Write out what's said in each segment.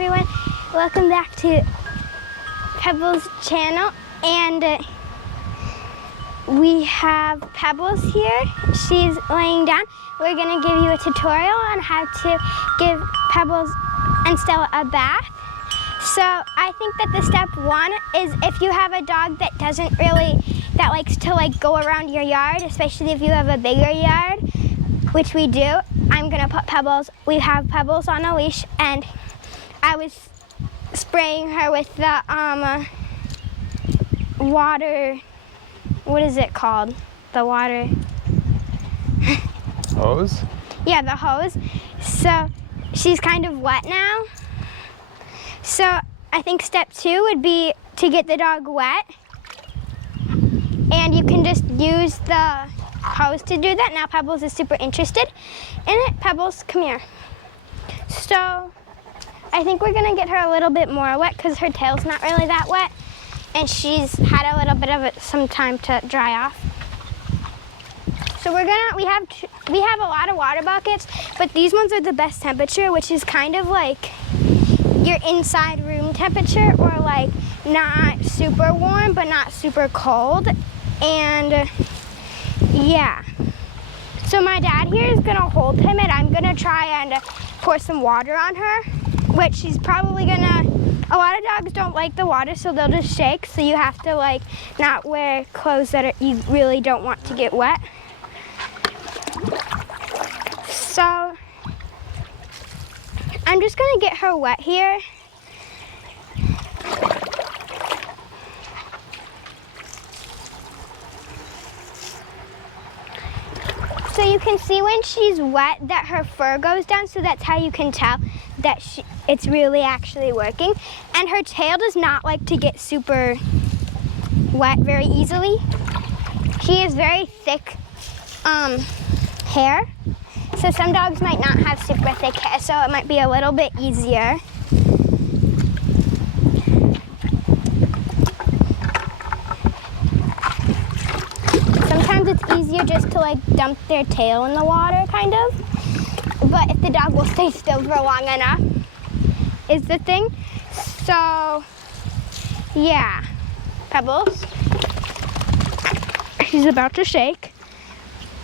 everyone, welcome back to Pebbles channel, and we have Pebbles here. She's laying down. We're gonna give you a tutorial on how to give Pebbles and Stella a bath. So I think that the step one is if you have a dog that that likes to go around your yard, especially if you have a bigger yard, which we do. I'm gonna put Pebbles, we have Pebbles on a leash, and I was spraying her with the water, what is it called? The water. Hose? Yeah, the hose. So she's kind of wet now. So I think step two would be to get the dog wet. And you can just use the hose to do that. Now Pebbles is super interested in it. Pebbles, come here. So I think we're gonna get her a little bit more wet because her tail's not really that wet. And she's had a little bit of some time to dry off. So we have a lot of water buckets, but these ones are the best temperature, which is kind of like your inside room temperature, or like not super warm, but not super cold. And yeah. So my dad here is gonna hold him, and I'm gonna try and pour some water on her, which she's probably gonna, a lot of dogs don't like the water, so they'll just shake. So you have to not wear clothes that you really don't want to get wet. So I'm just gonna get her wet here. So you can see when she's wet that her fur goes down, so that's how you can tell that it's really actually working. And her tail does not like to get super wet very easily. She has very thick hair, so some dogs might not have super thick hair, so it might be a little bit easier. Sometimes it's easier just to dump their tail in the water, kind of. But if the dog will stay still for long enough is the thing. So yeah, Pebbles. She's about to shake.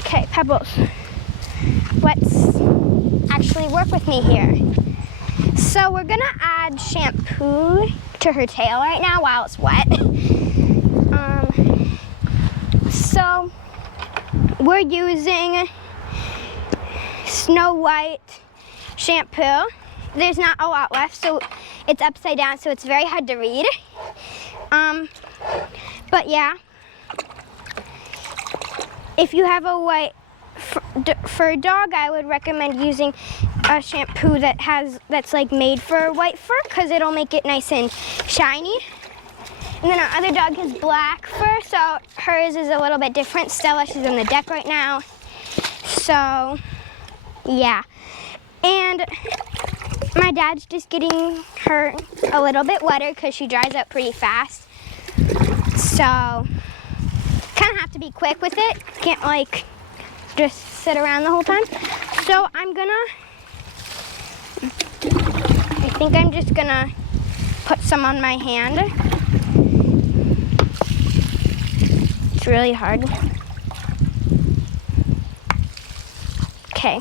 Okay, Pebbles, let's actually work with me here. So we're gonna add shampoo to her tail right now while it's wet. So we're using Snow White shampoo. There's not a lot left, so it's upside down, so it's very hard to read. But yeah, if you have a white fur dog, I would recommend using a shampoo that's made for white fur, because it'll make it nice and shiny. And then our other dog has black fur, so hers is a little bit different. Stella, she's on the deck right now. So yeah. And my dad's just getting her a little bit wetter because she dries out pretty fast. So kind of have to be quick with it. Can't just sit around the whole time. So I think I'm just gonna put some on my hand. It's really hard. Okay.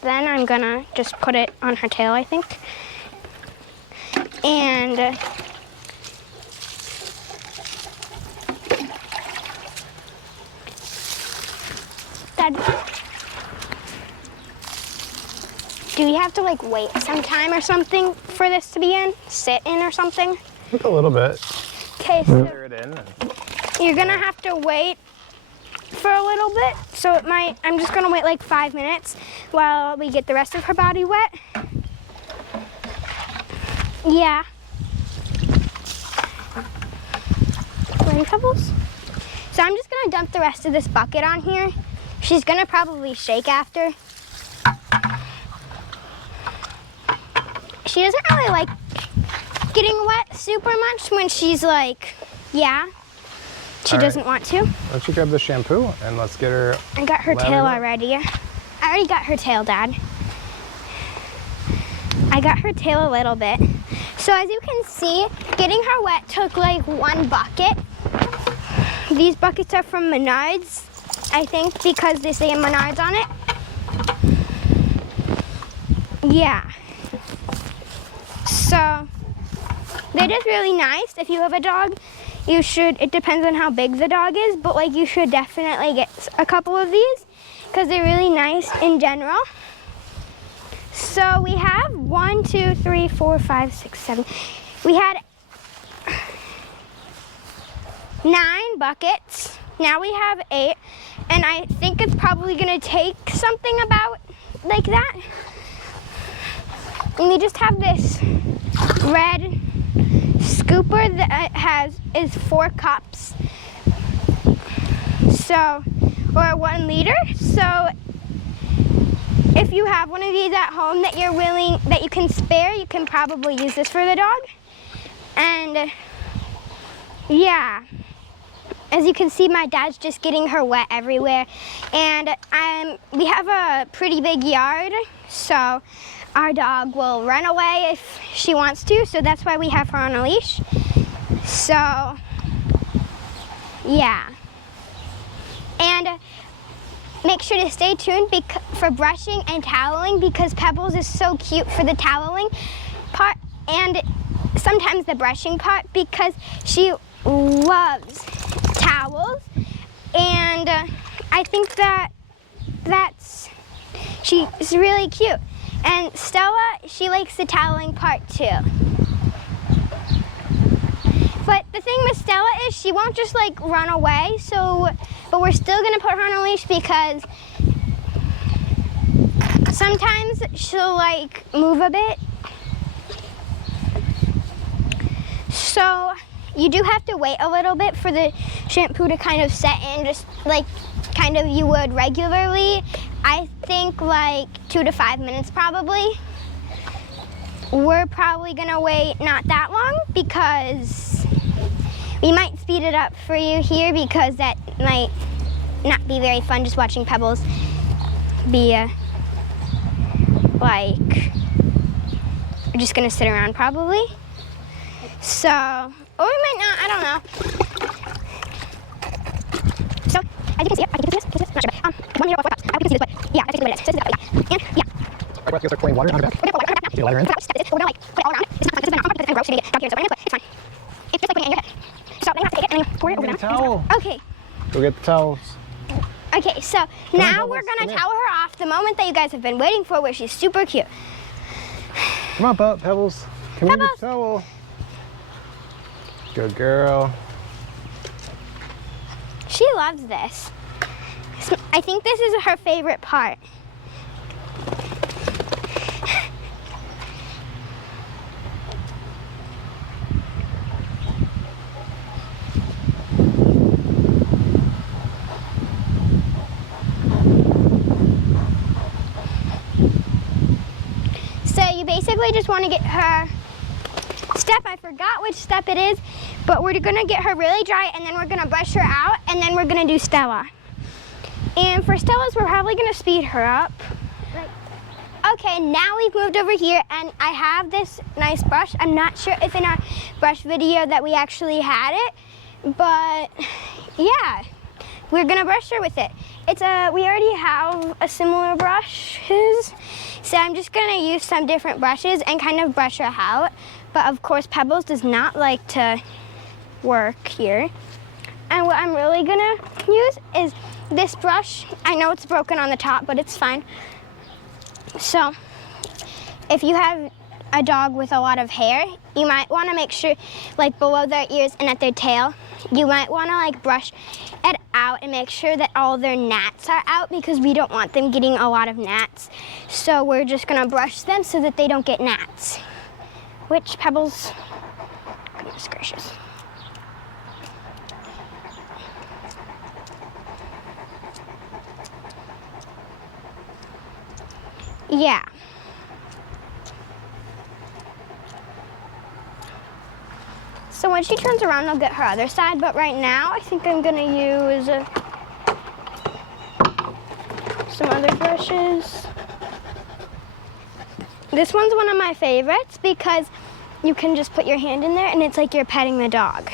Then I'm gonna just put it on her tail, I think. And do we have to wait some time or something for this to be in? Sit in or something? A little bit. Okay, so It in. you're gonna have to wait for a little bit. So I'm just gonna wait 5 minutes while we get the rest of her body wet. Yeah. Ready, Pebbles? So I'm just gonna dump the rest of this bucket on here. She's gonna probably shake after. She doesn't really like getting wet super much when she's yeah. She doesn't want to. Why don't you grab the shampoo and let's get her. I got her tail already. I already got her tail, Dad. I got her tail a little bit. So as you can see, getting her wet took like 1 bucket. These buckets are from Menards, I think, because they say Menards on it. Yeah. So they're just really nice. If you have a dog, you should, it depends on how big the dog is, but like you should definitely get a couple of these because they're really nice in general. So we have 1, 2, 3, 4, 5, 6, 7. We had 9 buckets. Now we have 8, and I think it's probably gonna take something about like that. And we just have this red scooper that is 4 cups. So, or 1 liter. So if you have one of these at home that you can spare, you can probably use this for the dog. And yeah, as you can see, my dad's just getting her wet everywhere. And we have a pretty big yard, so our dog will run away if she wants to, so that's why we have her on a leash. So yeah. And make sure to stay tuned for brushing and toweling, because Pebbles is so cute for the toweling part and sometimes the brushing part, because she loves towels. And I think she's really cute. And Stella, she likes the toweling part too. But the thing with Stella is she won't just like run away, but we're still gonna put her on a leash because sometimes she'll like move a bit. So you do have to wait a little bit for the shampoo to kind of set in, just like kind of you would regularly. I think like 2 to 5 minutes probably. We're probably gonna wait not that long because we might speed it up for you here, because that might not be very fun just watching Pebbles be like, we're just gonna sit around probably. So, or we might not, I don't know. So, as you can see, I can do this, I'm not sure, but 1 liter or 4 cups. I hope you can see this, but yeah, that's basically what it is. So this is about, yeah, and yeah. Right, we're gonna pouring water on the back. We're gonna pour water on the back. Get a lighter in. We're gonna like put it all around it. It's not fun because it's been on because it's gross. You're gonna get dog hair, so we're gonna put it's fine. It's just like putting it in your head. So then you have to take it and then pour it over them. Towel. Okay. Go get the towels. Okay, so now we're gonna towel her off, the moment that you guys have been waiting for, where she's super cute. Come on, Pebbles. Come here, get the towel. Good girl. She loves this. I think this is her favorite part. So you basically just want to get her step, I forgot which step it is, but we're gonna get her really dry and then we're gonna brush her out and then we're gonna do Stella. And for Stella's, we're probably gonna speed her up. Okay, now we've moved over here and I have this nice brush. I'm not sure if in our brush video that we actually had it, but yeah, we're gonna brush her with it. We already have a similar brushes, so I'm just gonna use some different brushes and kind of brush her out. But of course, Pebbles does not like to work here. And what I'm really gonna use is this brush. I know it's broken on the top, but it's fine. So, if you have a dog with a lot of hair, you might wanna make sure, like below their ears and at their tail, you might wanna like brush it out and make sure that all their gnats are out, because we don't want them getting a lot of gnats. So we're just gonna brush them so that they don't get gnats. Which Pebbles, goodness gracious. Yeah. So when she turns around, I'll get her other side, but right now I think I'm gonna use some other brushes. This one's one of my favorites because you can just put your hand in there and it's like you're petting the dog.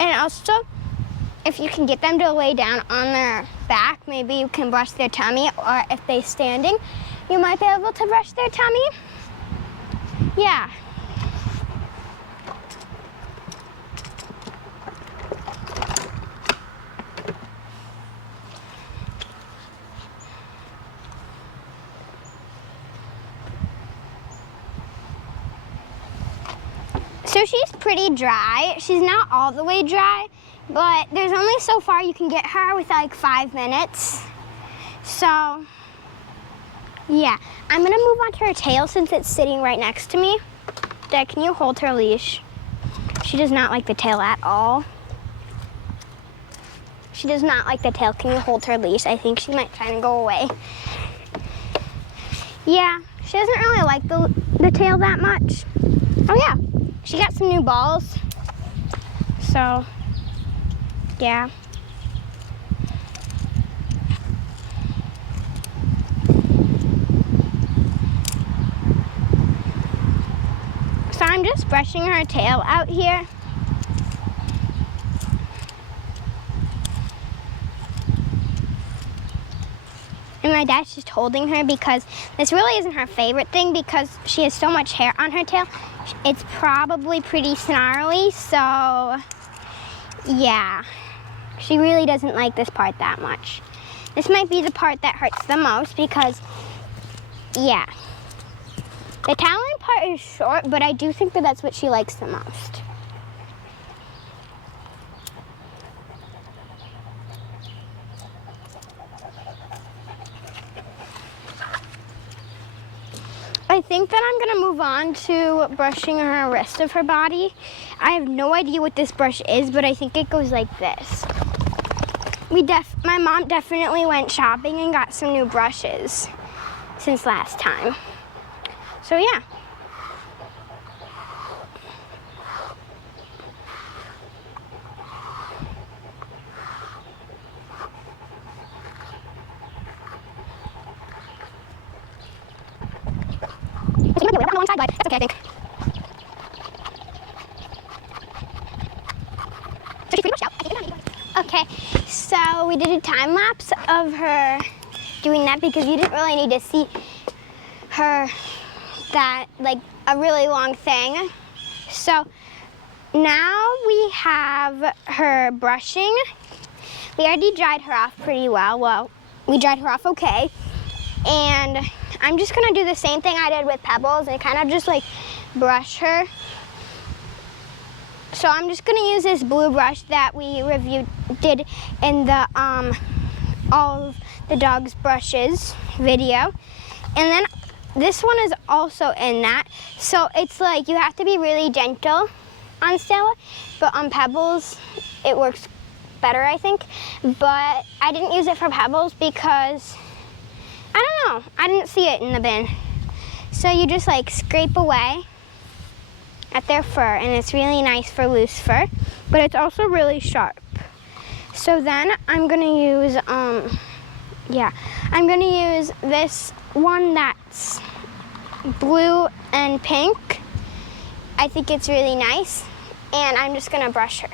And also, if you can get them to lay down on their back, maybe you can brush their tummy, or if they're standing, you might be able to brush their tummy. Yeah. So she's pretty dry. She's not all the way dry, but there's only so far you can get her with like 5 minutes. So, yeah. I'm gonna move on to her tail since it's sitting right next to me. Dad, can you hold her leash? She does not like the tail at all. She does not like the tail. Can you hold her leash? I think she might try to go away. Yeah, she doesn't really like the tail that much. Oh yeah. She got some new balls, so yeah. So I'm just brushing her tail out here. And my dad's just holding her because this really isn't her favorite thing because she has so much hair on her tail. It's probably pretty snarly, so yeah. She really doesn't like this part that much. This might be the part that hurts the most because, yeah. The toweling part is short, but I do think that that's what she likes the most. I think that I'm gonna move on to brushing her rest of her body. I have no idea what this brush is, but I think it goes like this. My mom definitely went shopping and got some new brushes since last time. So yeah. She might be a little on the long side, but that's okay, I think. So she's pretty much out. I think okay, so we did a time lapse of her doing that because you didn't really need to see her that like a really long thing. So now we have her brushing. We already dried her off pretty well. Well, we dried her off okay. And I'm just gonna do the same thing I did with Pebbles and kind of just like brush her. So I'm just gonna use this blue brush that we did in the all of the dog's brushes video. And then this one is also in that. So it's like you have to be really gentle on Stella, but on Pebbles it works better, I think. But I didn't use it for Pebbles because I don't know, I didn't see it in the bin. So you just like scrape away at their fur, and it's really nice for loose fur, but it's also really sharp. So then I'm gonna use, I'm gonna use this one that's blue and pink. I think it's really nice, and I'm just gonna brush her.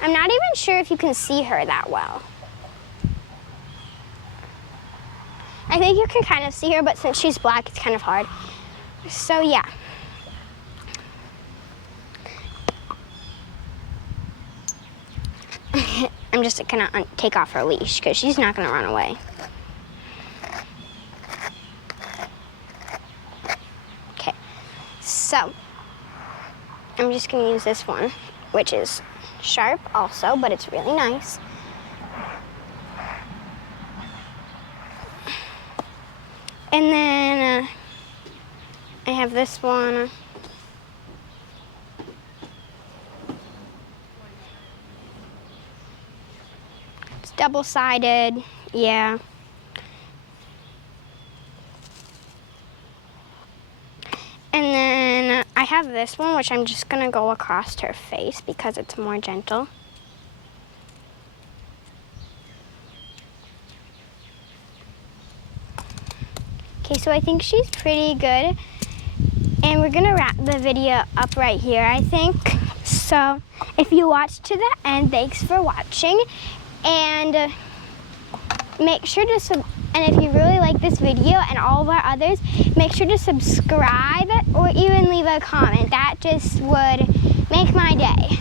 I'm not even sure if you can see her that well. I think you can kind of see her, but since she's black, it's kind of hard. So yeah. I'm just gonna take off her leash because she's not gonna run away. Okay, so I'm just gonna use this one, which is sharp also, but it's really nice. And then I have this one. It's double-sided, yeah. And then I have this one, which I'm just gonna go across her face because it's more gentle. Okay, so I think she's pretty good. And we're gonna wrap the video up right here, I think. So if you watched to the end, thanks for watching. And make sure to and if you really like this video and all of our others, make sure to subscribe or even leave a comment. That just would make my day.